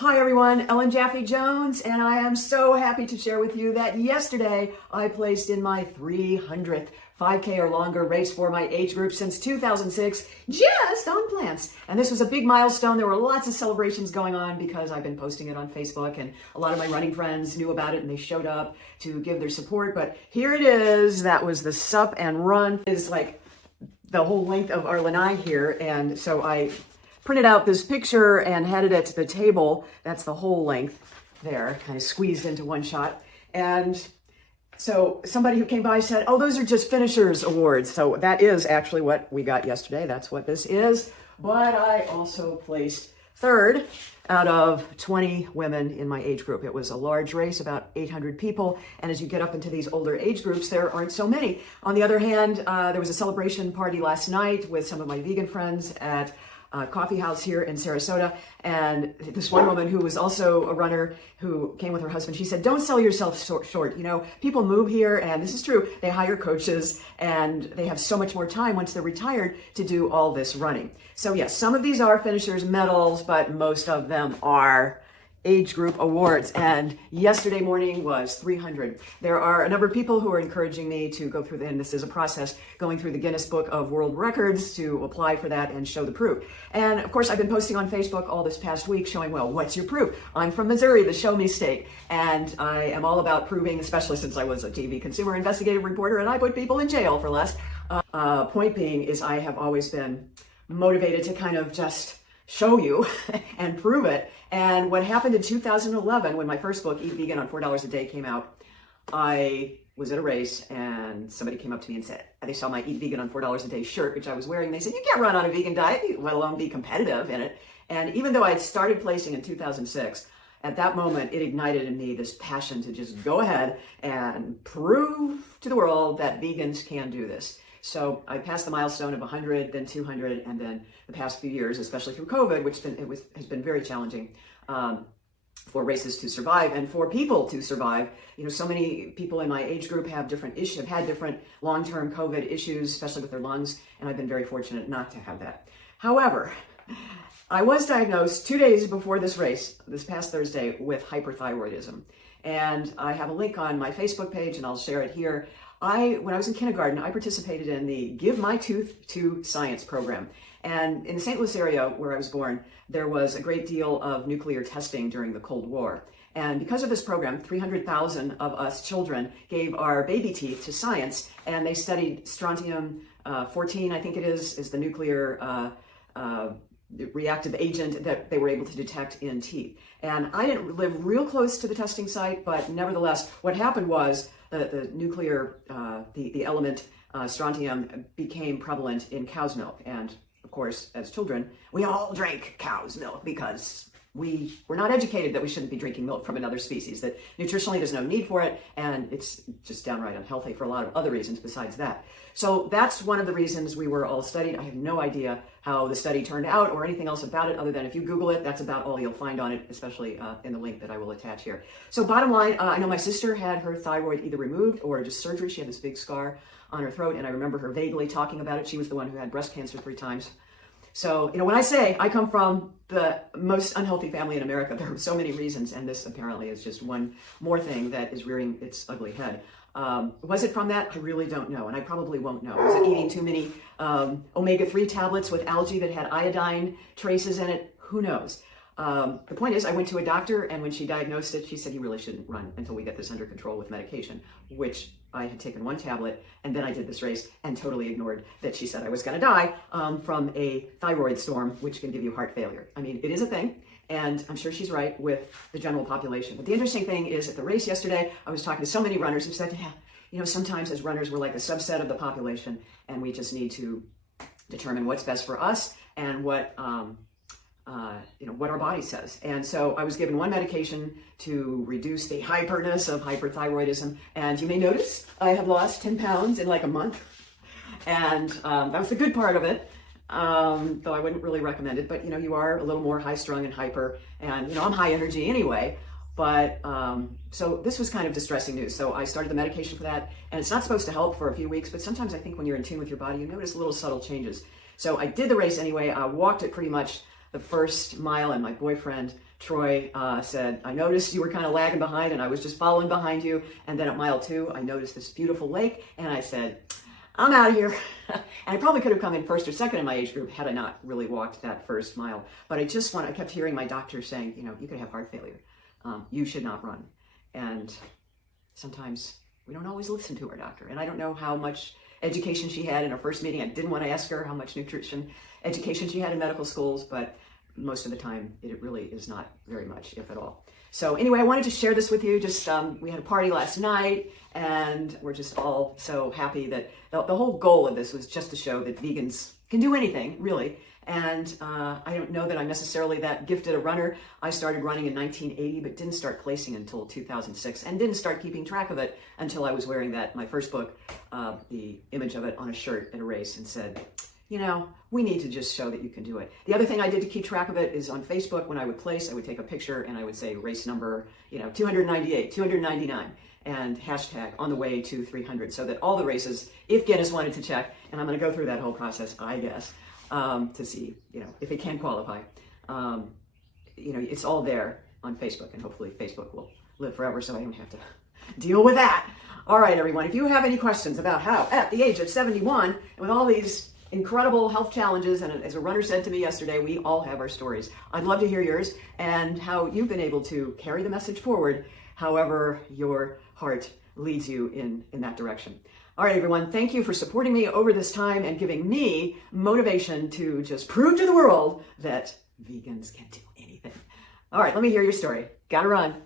Hi everyone, Ellen Jaffe Jones, and I am so happy to share with you that yesterday I placed in my 300th 5K or longer race for my age group since 2006, just on plants. And this was a big milestone. There were lots of celebrations going on because I've been posting it on Facebook, and a lot of my running friends knew about it and they showed up to give their support. But here it is. That was the sup and run. It's like the whole length of our lanai here, and so I printed out this picture and handed it to the table. That's the whole length there, kind of squeezed into one shot. And so somebody who came by said, oh, those are just finishers awards. So that is actually what we got yesterday. That's what this is. But I also placed third out of 20 women in my age group. It was a large race, about 800 people. And as you get up into these older age groups, there aren't so many. On the other hand, there was a celebration party last night with some of my vegan friends at coffee house here in Sarasota, and this one woman who was also a runner who came with her husband, she said, don't sell yourself short. You know, people move here, and this is true, they hire coaches and they have so much more time once they're retired to do all this running. So yes, some of these are finishers medals, but most of them are age group awards, and yesterday morning was 300. There are a number of people who are encouraging me to go through, and this is a process, going through the Guinness Book of World Records to apply for that and show the proof. And of course, I've been posting on Facebook all this past week showing, well, what's your proof? I'm from Missouri, the show me state, and I am all about proving, especially since I was a TV consumer investigative reporter and I put people in jail for less. Point being is I have always been motivated to kind of just show you and prove it. And what happened in 2011, when my first book, Eat Vegan on $4 a Day, came out, I was at a race and somebody came up to me and said, they saw my Eat Vegan on $4 a Day shirt, which I was wearing. They said, you can't run on a vegan diet, let alone be competitive in it. And even though I had started placing in 2006, at that moment, it ignited in me this passion to just go ahead and prove to the world that vegans can do this. So I passed the milestone of 100, then 200, and then the past few years, especially through COVID, which has been very challenging for races to survive and for people to survive. You know, so many people in my age group have different issues, have had different long-term COVID issues, especially with their lungs, and I've been very fortunate not to have that. However, I was diagnosed 2 days before this race, this past Thursday, with hyperthyroidism. And I have a link on my Facebook page, and I'll share it here. When I was in kindergarten, I participated in the Give My Tooth to Science program. And in the St. Louis area where I was born, there was a great deal of nuclear testing during the Cold War. And because of this program, 300,000 of us children gave our baby teeth to science, and they studied strontium 14, I think it is the nuclear reactive agent that they were able to detect in teeth. And I didn't live real close to the testing site, but nevertheless, what happened was the nuclear, the element strontium became prevalent in cow's milk. And of course, as children, we all drank cow's milk because we were not educated that we shouldn't be drinking milk from another species, that nutritionally there's no need for it, and it's just downright unhealthy for a lot of other reasons besides that. So that's one of the reasons we were all studied. I have no idea how the study turned out or anything else about it, other than if you Google it, that's about all you'll find on it, especially in the link that I will attach here. So bottom line, I know my sister had her thyroid either removed or just surgery. She had this big scar on her throat, and I remember her vaguely talking about it. She was the one who had breast cancer 3 times. So, you know, when I say I come from the most unhealthy family in America, there are so many reasons, and this apparently is just one more thing that is rearing its ugly head. Was it from that? I really don't know, and I probably won't know. Was it eating too many omega-3 tablets with algae that had iodine traces in it? Who knows? The point is, I went to a doctor, and when she diagnosed it, she said, you really shouldn't run until we get this under control with medication, which I had taken 1 tablet, and then I did this race and totally ignored that she said I was going to die from a thyroid storm, which can give you heart failure. I mean, it is a thing, and I'm sure she's right with the general population. But the interesting thing is, at the race yesterday, I was talking to so many runners who said, yeah, you know, sometimes as runners, we're like a subset of the population, and we just need to determine what's best for us and what our body says. And so I was given 1 medication to reduce the hyperness of hyperthyroidism. And you may notice I have lost 10 pounds in like a month. And that was the good part of it, though I wouldn't really recommend it. But, you know, you are a little more high-strung and hyper. And, you know, I'm high energy anyway. But so this was kind of distressing news. So I started the medication for that. And it's not supposed to help for a few weeks. But sometimes I think when you're in tune with your body, you notice little subtle changes. So I did the race anyway. I walked it pretty much the first mile, and my boyfriend Troy said, I noticed you were kind of lagging behind and I was just following behind you. And then at mile 2, I noticed this beautiful lake and I said, I'm out of here. And I probably could have come in first or second in my age group had I not really walked that first mile. But I kept hearing my doctor saying, you could have heart failure. You should not run. And sometimes we don't always listen to our doctor. And I don't know how much education she had in her first meeting. I didn't want to ask her how much nutrition education she had in medical schools, but most of the time it really is not very much, if at all. So anyway, I wanted to share this with you. We had a party last night and we're just all so happy that the whole goal of this was just to show that vegans can do anything, really. And I don't know that I'm necessarily that gifted a runner. I started running in 1980, but didn't start placing until 2006 and didn't start keeping track of it until I was wearing my first book, the image of it on a shirt at a race and said, we need to just show that you can do it. The other thing I did to keep track of it is on Facebook, when I would place, I would take a picture and I would say race number, 298, 299, and hashtag on the way to 300, so that all the races, if Guinness wanted to check, and I'm going to go through that whole process, I guess, to see, if it can qualify, it's all there on Facebook, and hopefully Facebook will live forever so I don't have to deal with that. All right, everyone, if you have any questions about how, at the age of 71, and with all these incredible health challenges, and as a runner said to me yesterday, we all have our stories. I'd love to hear yours and how you've been able to carry the message forward, however your heart leads you in that direction. All right, everyone, thank you for supporting me over this time and giving me motivation to just prove to the world that vegans can do anything. All right, let me hear your story. Gotta run.